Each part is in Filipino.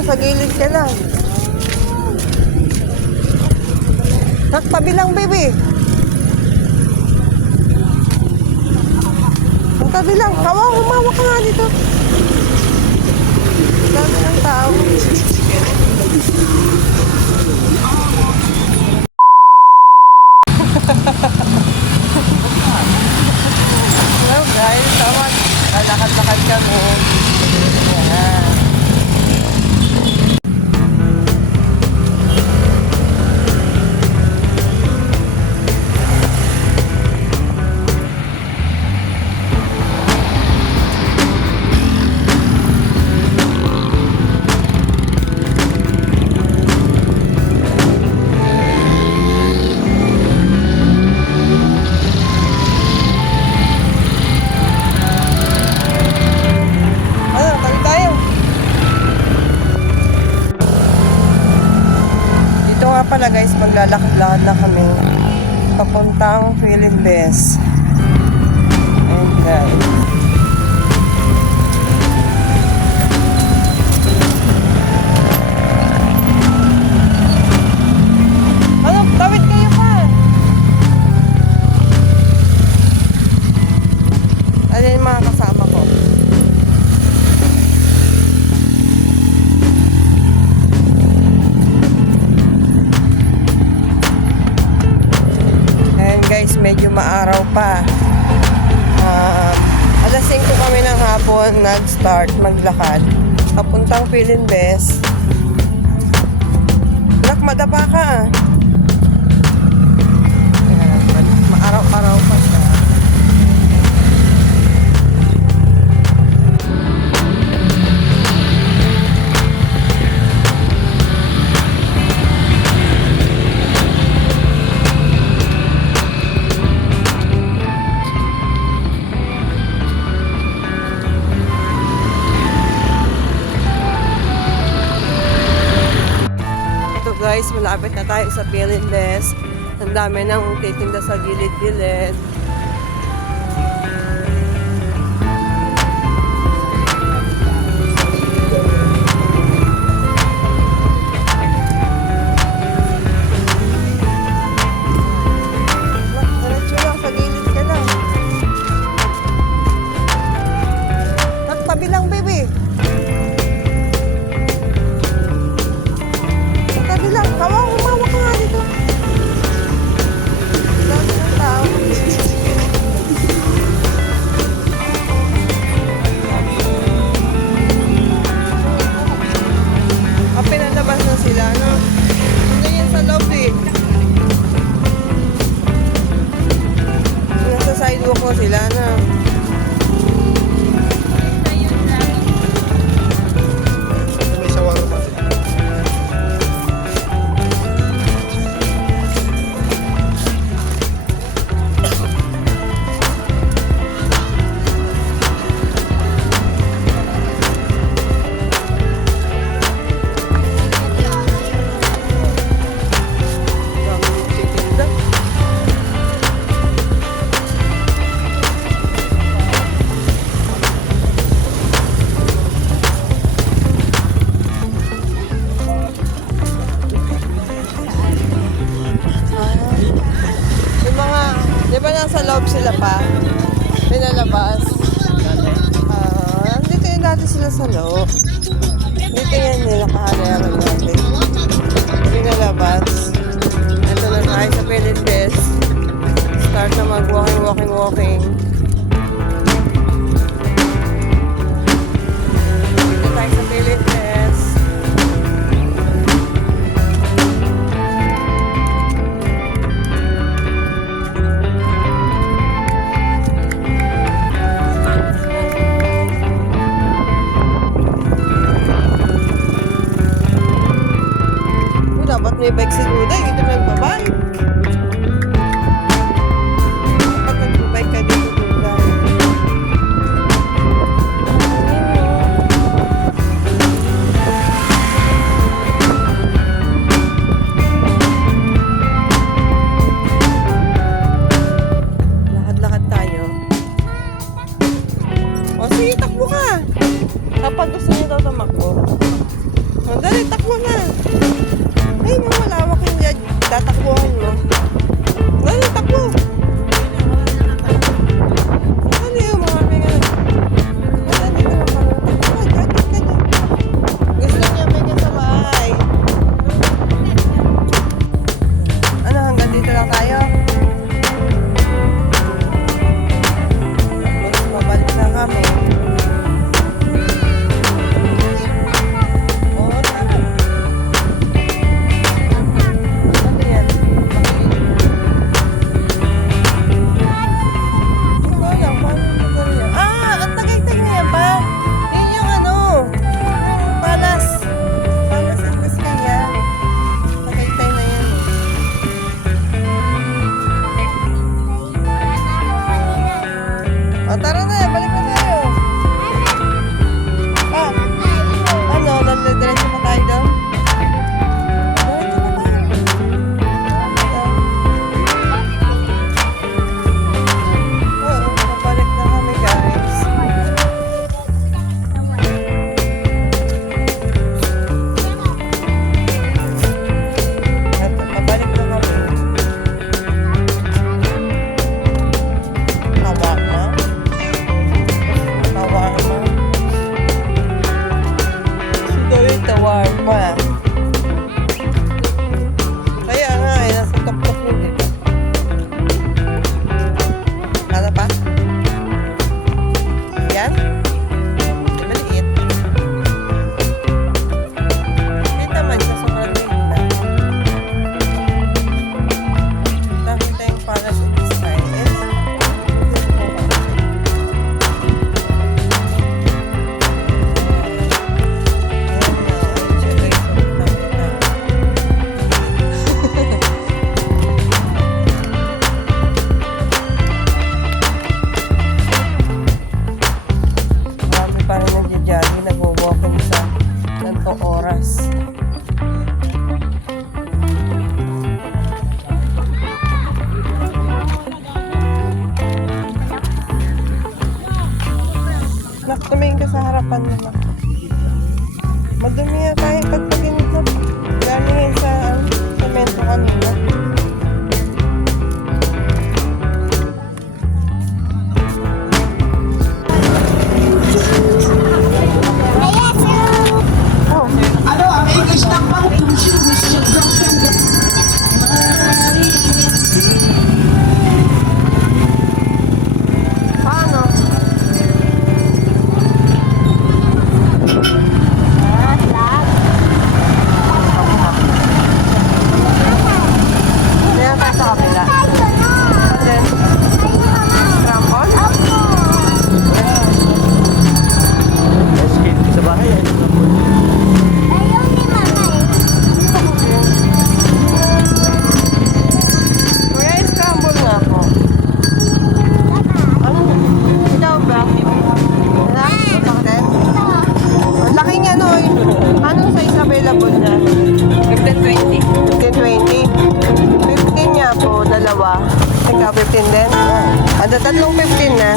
lang, sa gilid ka lang. Tabi lang, baby. Tabi lang. Humawak ka nga dito. Dami ng tao. Hello guys, tawag. Lalakad-lakad kami. Ayan. Pala guys, maglalakad-lakad na kami papuntang Philippines. And guys, tawid kayo pa. Ano yung mga kasama ko? Guys, medyo maaraw pa. Alas 5 kami ng hapon nag-start maglakad papuntang Philippines. Madapa ka ah. Maaraw-araw pa siya. Guys, malapit na tayo sa Philippines. Ang dami nang titinda sa gilid-gilid. Diretso lang, sa gilid ka lang. Tabi lang, baby. Humawak ka nga dito. Dami ng tao. Pinalabas na sila, no? Ano yan sa loob eh? Nasa sidewalk na sila, no? Nasa loob sila pa. Pinalabas. Nandito yun dati sila sa loob. Dito yan nila kahalayaran natin. Pinalabas. Ito na tayo sa Philippines. Start na mag-walking. Dito tayo sa Philippines. Dapat may bike si Duda, dito nagbabike. Dapat nagbabike ka dito, Duda. Lakad-lakad tayo. O sige, takbo ka. Kapag gusto niyo daw tumakbo. sa harapan nila. Madumi na tayo pag ganito. Galing sa semento kanina. Ano ang English ng Paano? Hindi na tayo sa kabila. And then, scramble? Sa bahay, Kuya, scramble nga po. Ano? Ikaw ba? Wala? Bakit? Ang laking ano, anong size available na? 1520. 1520? 15 niya po, dalawa. Ikaw, 15 din? Ano, tatlong 15 na?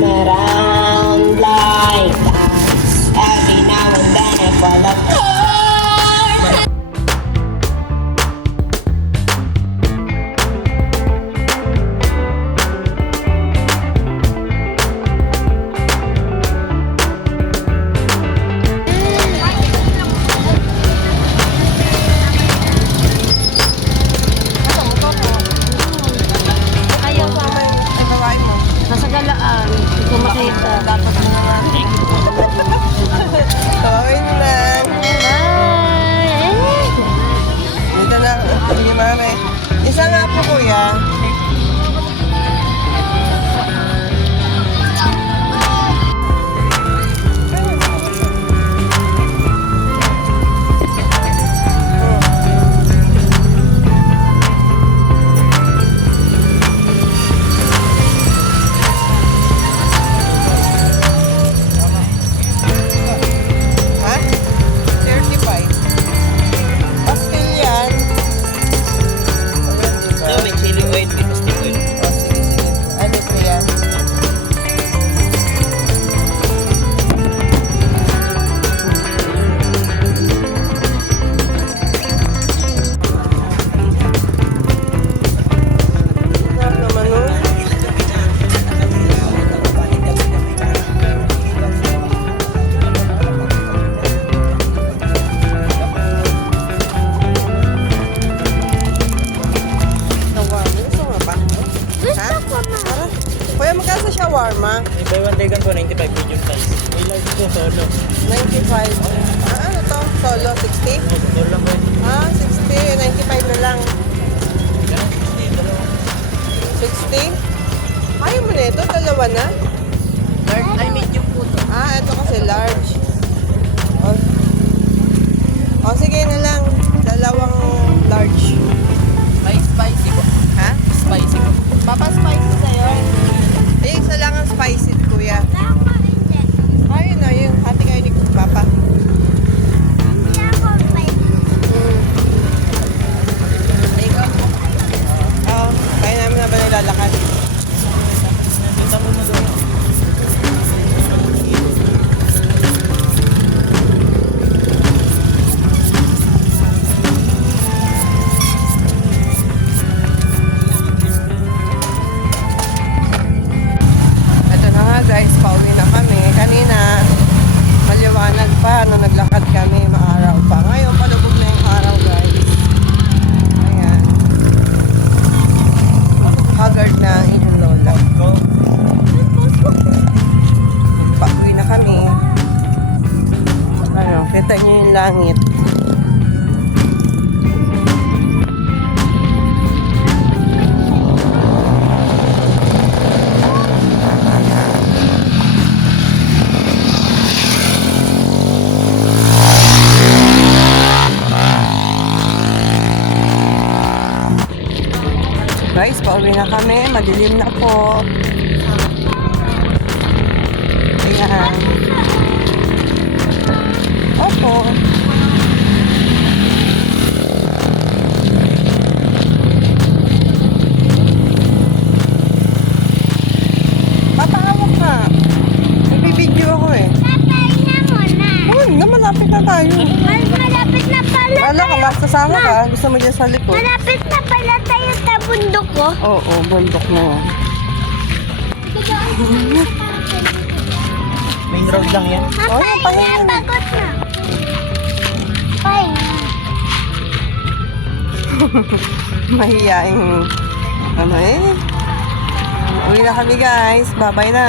Around like us every now and then while I'm Ayaw sa akin, sa babae mo. Nasa galaan, hindi ko makita. Dapat mo nga. Tawin lang. Dito na, hindi mami. Isa nga po kuya. Ha? 35. Pastel yan. So, may chili oil, may pastel oil. Oh, sige, sige. Ano po yan? Sarap naman nun. Shawarma. Gusto mo ba? Ha? Tara. Kuya, magkano sa shawarma? May buy one take one po, 95 medium size. May large po, solo. 95. Ano to? Solo, 60? Solo lang po. 60. 95 na lang. 60? Ayaw mo na ito? Dalawa na? Large, ay medium po to. Ito kasi large. O, sige na lang. Dalawang large. May spicy po. Ha? Spicy po. Papa-spicy sa'yo. Isa lang ang spicy, kuya. Ayun na, yun. Hati kayo ni Papa. Oo. Kaya namin na ba nilalakad? Ito na nga guys, pauwi na kami. Kanina, maliwanag pa nung naglakad kami, maaraw pa. Ngayon, palubog na yung araw guys. Ayan. Haggard na ang inyong lola. Pauwi na kami. Ano, kita nyo yung langit. Guys, pauwi na kami. Madilim na po. Ayan. Opo. Papahawak ka. Nagbibideo ako eh. ka? Gusto mo dyan sa likod? Malapit na pala tayo sa bundok ko. Oo, bundok na yan. Main road lang yan. Oh, yan, pahinga na. Pagod na. Pahinga. Mahiyaing ano eh. Uwi na kami guys. Bye-bye na.